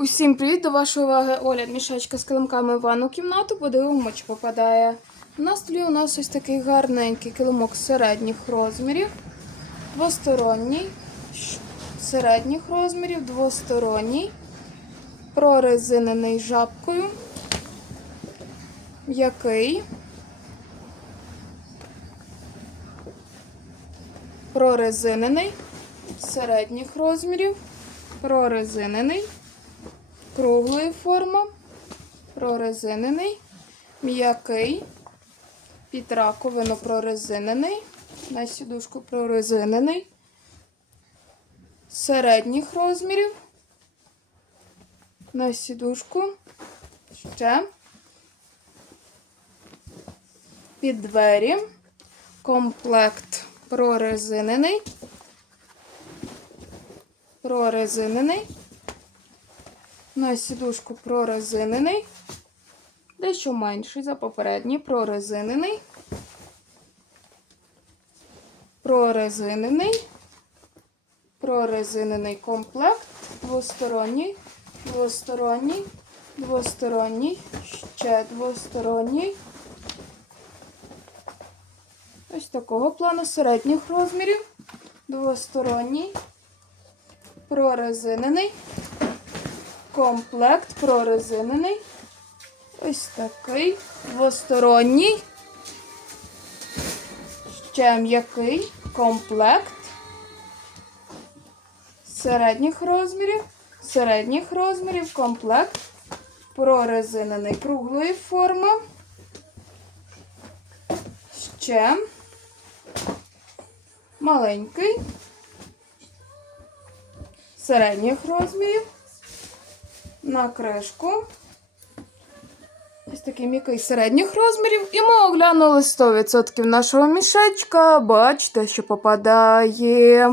Усім привіт до вашої уваги Оля, мішечка з килимками в ванну кімнату. Подивимо, чи попадає. На столі у нас ось такий гарненький килимок середніх розмірів, двосторонній, середніх розмірів, двосторонній, прорезинений жабкою, м'який, прорезинений, середніх розмірів, прорезинений круглої форми, прорезинений, м'який, під раковину прорезинений, на сідушку прорезинений, середніх розмірів, на сідушку, ще, під двері, комплект прорезинений, прорезинений, на сідушку прорезинений, дещо менший за попередній, прорезинений, прорезинений, прорезинений комплект, двосторонній, двосторонній, двосторонній, ще двосторонній. Ось такого плану середніх розмірів, двосторонній, прорезинений комплект прорезинений. Ось такий двосторонній. Ще м'який комплект середніх розмірів. Середніх розмірів комплект прорезинений круглої форми. Ще маленький середніх розмірів на кришку. Ось такий м'який середніх розмірів. І ми оглянули 100% нашого мішечка. Бачите, що попадає.